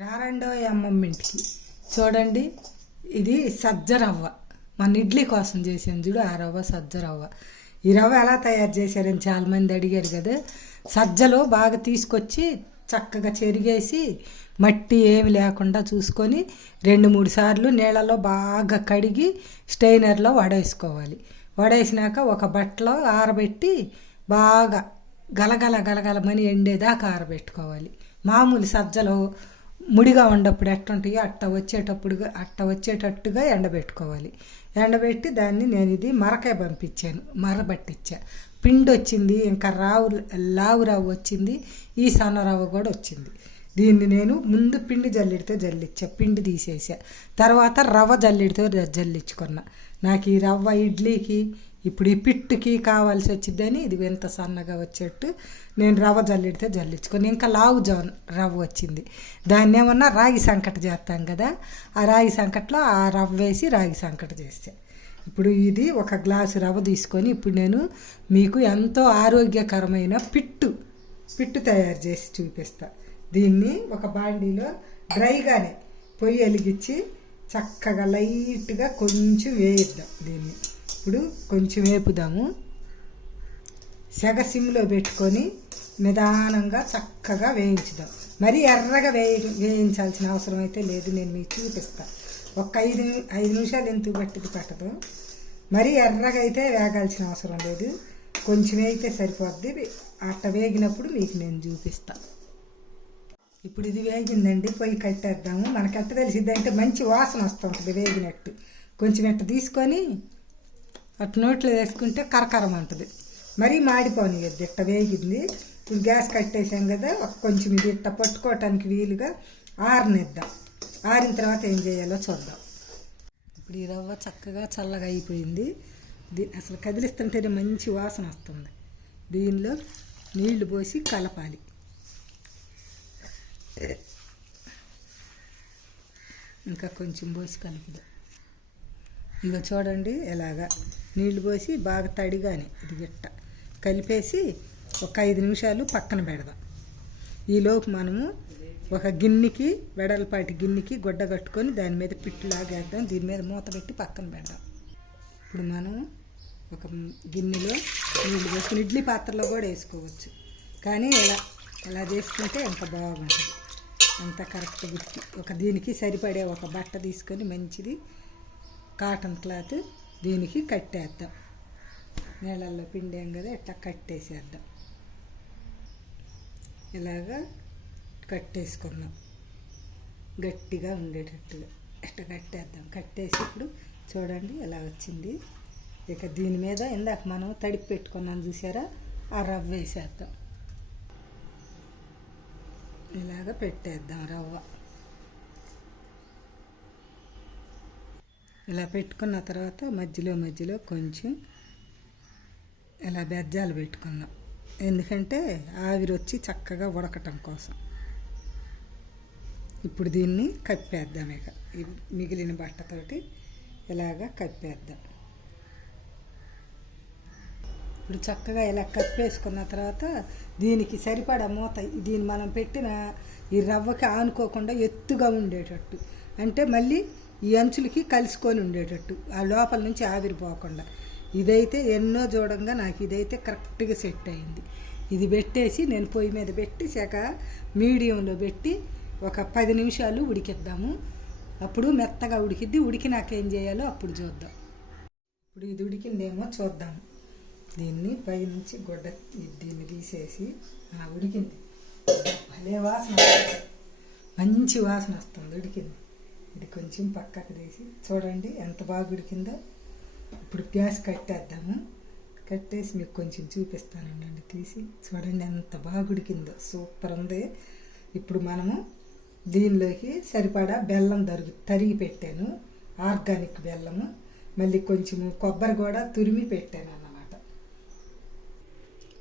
రారండో అమ్మమ్మ ఇంటికి. చూడండి ఇది సజ్జ రవ్వ మన ఇడ్లీ కోసం చేసాను చూడు ఆ రవ్వ సజ్జ రవ్వ ఈ రవ్వ ఎలా తయారు చేశారని చాలామంది అడిగారు కదా. సజ్జలో బాగా తీసుకొచ్చి చక్కగా చెరిగేసి మట్టి ఏమి లేకుండా చూసుకొని రెండు మూడు సార్లు నీళ్ళలో బాగా కడిగి స్టెయినర్లో వడేసుకోవాలి. వడేసినాక ఒక బట్టలో ఆరబెట్టి బాగా గలగల గలగలమని ఎండేదాకా ఆరబెట్టుకోవాలి. మామూలు సజ్జలో ముడిగా ఉన్నప్పుడు ఎట్టుంటాయో అట్ట వచ్చేటప్పుడుగా అట్ట వచ్చేటట్టుగా ఎండబెట్టుకోవాలి. ఎండబెట్టి దాన్ని నేను ఇది మరకాయ పంపించాను. మరబట్టిచ్చా. పిండి వచ్చింది ఇంకా రావు లావు రావు వచ్చింది ఈ సన్న రవ్వ కూడా వచ్చింది. దీన్ని నేను ముందు పిండి జల్లిడితో జల్లిచ్చా పిండి తీసేసా. తర్వాత రవ్వ జల్లిడితో జల్లించుకున్నా. నాకు ఈ రవ్వ ఇడ్లీకి ఇప్పుడు ఈ పిట్టుకి కావాల్సి వచ్చిద్దని ఇది ఎంత సన్నగా వచ్చేట్టు నేను రవ్వ జల్లిడితే జల్లించుకొని ఇంకా లావు జాన్ రవ్వ వచ్చింది. దాన్ని ఏమన్నా రాగి సంకట చేస్తాం కదా ఆ రాగి సంకట్లో ఆ రవ్వ వేసి రాగి సంకట చేస్తే. ఇప్పుడు ఇది ఒక గ్లాసు రవ్వ తీసుకొని ఇప్పుడు నేను మీకు ఎంతో ఆరోగ్యకరమైన పిట్టు పిట్టు తయారు చేసి చూపిస్తా. దీన్ని ఒక బాండీలో డ్రైగానే పొయ్యి వెలిగించి చక్కగా లైట్గా కొంచెం వేయిద్దాం దీన్ని. ఇప్పుడు కొంచెం వేపుదాము. సెగ సిమ్లో పెట్టుకొని నిదానంగా చక్కగా వేయించుదాం. మరి ఎర్రగా వేయ వేయించాల్సిన అవసరం అయితే లేదు. నేను మీకు చూపిస్తాను ఒక ఐదు ఐదు నిమిషాలు ఎందుకు పట్టుకు పట్టదు. మరి ఎర్రగా అయితే వేగాల్సిన అవసరం లేదు. కొంచెం అయితే సరిపోద్ది. అట్ట వేగినప్పుడు మీకు నేను చూపిస్తాను ఇప్పుడు ఇది వేగిందండి. పొయ్యి కట్టేద్దాము. మనకి ఎట్ట తెలిసిద్ది అంటే మంచి వాసన వస్తుంటుంది వేగినట్టు. కొంచెం ఎట్ట తీసుకొని అటు నోట్లో వేసుకుంటే కరకరం అంటుంది. మరీ మాడిపోనియద్దు ఇట్ట వేగింది. ఇప్పుడు గ్యాస్ కట్టేసాం కదా కొంచెం ఇది ఇట్ట పట్టుకోవటానికి వీలుగా ఆరనిద్దాం. ఆరిన తర్వాత ఏం చేయాలో చూద్దాం. ఇప్పుడు ఈ రవ్వ చక్కగా చల్లగా అయిపోయింది. దీని అసలు కదిలిస్తుంటేనే మంచి వాసన వస్తుంది. దీనిలో నీళ్ళు పోసి కలపాలి. ఇంకా కొంచెం పోసి కలుపుదాం. ఇక చూడండి ఎలాగా. నీళ్ళు పోసి బాగా తడిగానే ఇది గిట్ట. కలిపేసి ఒక ఐదు నిమిషాలు పక్కన పెడదాం. ఈలోపు మనము ఒక గిన్నెకి వెడల్పాటి గిన్నెకి గుడ్డ కట్టుకొని దాని మీద పిట్టు లాగేద్దాం. దీని మీద మూత పెట్టి పక్కన పెడదాం. ఇప్పుడు మనం ఒక గిన్నెలో నీళ్ళు వేసుకుని ఇడ్లీ పాత్రలో కూడా వేసుకోవచ్చు. కానీ ఇలా ఇలా చేసుకుంటే ఎంత బాగుంటుంది. అంత కరెక్ట్ గుర్తి. ఒక దీనికి సరిపడే ఒక బట్ట తీసుకొని మంచిది కాటన్ క్లాత్ దీనికి కట్టేద్దాం. నీళ్ళల్లో పిండాం కదా ఇట్లా కట్టేసేద్దాం. ఇలాగా కట్టేసుకున్నాం. గట్టిగా ఉండేటట్టుగా ఇట్లా కట్టేద్దాం. కట్టేసి ఇప్పుడు చూడండి ఎలా వచ్చింది. ఇక దీని మీద ఇందాక మనం తడిపి పెట్టుకున్నాం చూసారా? ఆ రవ్వ వేసేద్దాం. ఇలాగ పెట్టేద్దాం రవ్వ. ఇలా పెట్టుకున్న తర్వాత మధ్యలో మధ్యలో కొంచెం ఇలా బెజ్జాలు పెట్టుకున్నాం. ఎందుకంటే ఆవిరి వచ్చి చక్కగా ఉడకటం కోసం. ఇప్పుడు దీన్ని కప్పేద్దాం ఇక. మిగిలిన బట్టతోటి ఇలాగా కప్పేద్దాం. ఇప్పుడు చక్కగా ఇలా కప్పేసుకున్న తర్వాత దీనికి సరిపడా మూత దీన్ని మనం పెట్టిన ఈ రవ్వకి ఆనుకోకుండా ఎత్తుగా ఉండేటట్టు. అంటే మళ్ళీ ఈ అంచులకి కలుసుకొని ఉండేటట్టు. ఆ లోపల నుంచి ఆవిరిపోకుండా. ఇదైతే ఎన్నో చూడంగా నాకు ఇదైతే కరెక్ట్గా సెట్ అయింది. ఇది పెట్టేసి నేను పొయ్యి మీద పెట్టి శాఖ మీడియంలో పెట్టి ఒక పది నిమిషాలు ఉడికిద్దాము. అప్పుడు మెత్తగా ఉడికిద్ది. ఉడికి నాకేం చేయాలో అప్పుడు చూద్దాం. ఇప్పుడు ఇది ఉడికిందేమో చూద్దాం. దీన్ని పైనుంచి గుడ్డ దీన్ని తీసేసి ఆ, ఉడికింది. భలే వాసన వస్తుంది. మంచి వాసన వస్తుంది ఉడికింది. ఇది కొంచెం పక్కకు తీసి చూడండి ఎంత బాగా ఉడికిందో. ఇప్పుడు గ్యాస్ కట్టేద్దాము. కట్టేసి మీకు కొంచెం చూపిస్తానండి తీసి. చూడండి ఎంత బాగా ఉడికిందో. సూపర్ ఉంది. ఇప్పుడు మనము దీనిలోకి సరిపడా బెల్లం దరుగు తరిగి పెట్టాను. ఆర్గానిక్ బెల్లము. మళ్ళీ కొంచెము కొబ్బరి కూడా తురిమి పెట్టాను అన్నమాట.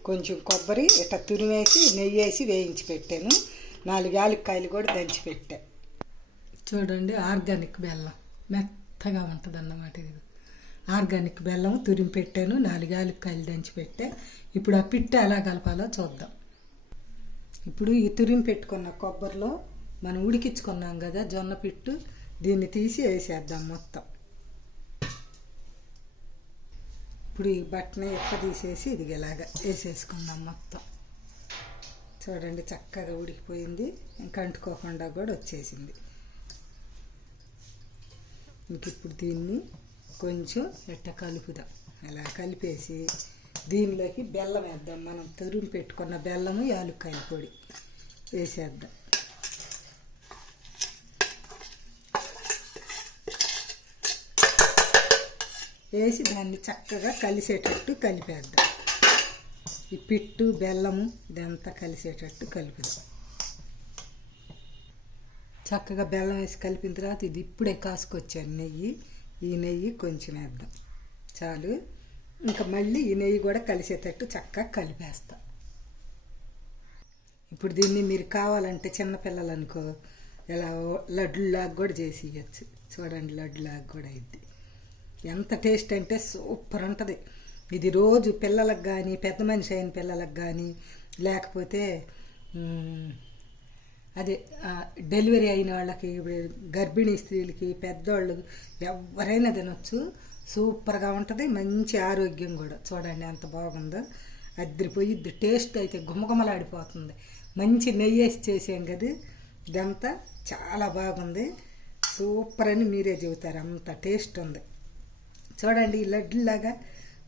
కొంచెం కొబ్బరి ఇట్లా తురిమేసి నెయ్యి వేసి వేయించి పెట్టాను. నాలుగు యాలక్కాయలు కూడా దంచి పెట్టాను చూడండి ఆర్గానిక్ బెల్లం. మెత్తగా ఉంటుంది అన్నమాట ఇది. ఆర్గానిక్ బెల్లం తురిమి పెట్టాను నాలుగు యాలక్కాయలు దంచి పెట్టా. ఇప్పుడు ఆ పిట్ట ఎలా కలపాలో చూద్దాం. ఇప్పుడు ఈ తురిమి పెట్టుకున్న కొబ్బరిలో మనం ఉడికించుకున్నాం కదా జొన్న పిట్టు దీన్ని తీసి వేసేద్దాం మొత్తం. ఇప్పుడు ఈ బట్టని ఎక్క తీసేసి ఇది ఇలాగ వేసేసుకుందాం మొత్తం. చూడండి చక్కగా ఉడికిపోయింది. ఇంకా అంటుకోకుండా కూడా వచ్చేసింది. ఇంక ఇప్పుడు దీన్ని కొంచెం ఎట్ట కలుపుదాం. అలా కలిపేసి దీనిలోకి బెల్లం వేద్దాం. మనం తురుము పెట్టుకున్న బెల్లము యాలుక్కాయ పొడి వేసేద్దాం. వేసి దాన్ని చక్కగా కలిసేటట్టు కలిపేద్దాం. ఈ పిట్టు బెల్లము ఇదంతా కలిసేటట్టు కలుపుదాం. చక్కగా బెల్లం వేసి కలిపిన తర్వాత ఇది ఇప్పుడే కాసుకొచ్చాను నెయ్యి. ఈ నెయ్యి కొంచెం వేద్దాం. చాలు. ఇంకా మళ్ళీ ఈ నెయ్యి కూడా కలిసేటట్టు చక్కగా కలిపేస్తా. ఇప్పుడు దీన్ని మీరు కావాలంటే చిన్నపిల్లలు అనుకో ఇలా లడ్డులాగా కూడా చేసి ఇవ్వచ్చు చూడండి లడ్డులాగా కూడా అయింది. ఎంత టేస్ట్ అంటే సూపర్ ఉంటుంది. ఇది రోజు పిల్లలకు కానీ పెద్ద మనిషి అయిన పిల్లలకు కానీ లేకపోతే అదే డెలివరీ అయిన వాళ్ళకి ఇప్పుడు గర్భిణీ స్త్రీలకి పెద్దవాళ్ళు ఎవరైనా తినొచ్చు. సూపర్గా ఉంటుంది మంచి ఆరోగ్యం కూడా. చూడండి ఎంత బాగుందో. అద్దరిపోయిద్ది టేస్ట్ అయితే గుమగుమలాడిపోతుంది మంచి నెయ్యి వేసి చేసాం కదా ఇదంతా చాలా బాగుంది. సూపర్ అని మీరే చెబుతారు. అంత టేస్ట్ ఉంది. చూడండి ఈ లడ్డులాగా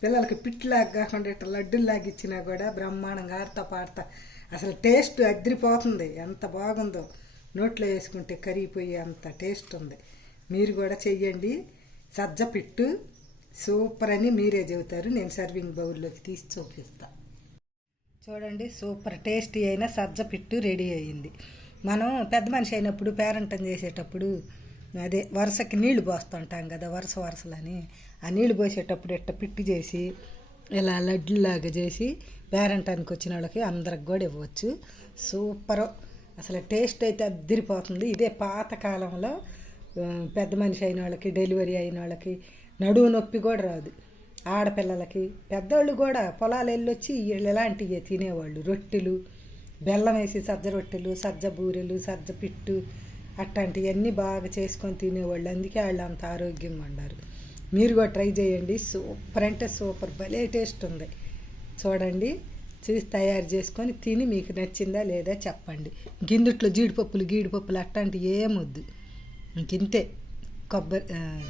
పిల్లలకి పిట్లాగా కాకుండా ఇట్లా లడ్డులాగా ఇచ్చినా కూడా బ్రహ్మాండంగా ఆడతా పాడతా అసలు టేస్ట్ అద్దరిపోతుంది ఎంత బాగుందో. నోట్లో వేసుకుంటే కరిగిపోయి అంత టేస్ట్ ఉంది. మీరు కూడా చెయ్యండి. సజ్జ పిట్టు సూపర్ అని మీరే చెబుతారు. నేను సర్వింగ్ బౌల్లోకి తీసి చూపిస్తా. చూడండి సూపర్ టేస్టీ అయిన సజ్జ పిట్టు రెడీ అయ్యింది మనం పెద్ద మనిషి అయినప్పుడు పేరంటం చేసేటప్పుడు అదే వరుసకి నీళ్ళు పోస్తుంటాం కదా వరుస వరుసలని. ఆ నీళ్ళు పోసేటప్పుడు ఇట్ట పిట్టు చేసి ఇలా లడ్డులాగా చేసి పేరంటానికి వచ్చిన వాళ్ళకి అందరికి కూడా ఇవ్వచ్చు. సూపర్. అసలు టేస్ట్ అయితే అద్దరిపోతుంది. ఇదే పాతకాలంలో పెద్ద మనిషి అయిన వాళ్ళకి డెలివరీ అయిన వాళ్ళకి నడువు నొప్పి కూడా రాదు. ఆడపిల్లలకి పెద్దవాళ్ళు కూడా పొలాలు వెళ్ళొచ్చి వీళ్ళు ఇలాంటివి తినేవాళ్ళు. రొట్టెలు బెల్లం వేసి సజ్జ రొట్టెలు సజ్జ బూరెలు సజ్జ పిట్టు అట్లాంటివన్నీ బాగా చేసుకొని తినేవాళ్ళు. అందుకే వాళ్ళు అంత ఆరోగ్యంగా ఉన్నారు మీరు కూడా ట్రై చేయండి. సూపర్ అంటే సూపర్. భలే టేస్ట్ ఉంది. చూడండి. చూసి తయారు చేసుకొని తిని మీకు నచ్చిందా లేదా చెప్పండి. గిందుట్లో జీడిపప్పులు గీడిపప్పులు అట్లాంటివి ఏమొద్దు. ఇంకింతే. కొబ్బరి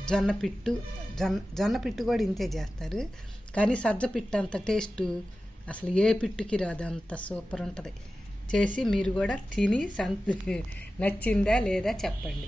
జొన్న పిట్టు జొన్న జొన్న పిట్టు కూడా ఇంతే చేస్తారు. కానీ సజ్జ పిట్టు అంత టేస్ట్ అసలు ఏ పిట్టుకి రాదు అంత సూపర్ ఉంటుంది. చేసి మీరు కూడా తిని సంత నచ్చిందా లేదా చెప్పండి.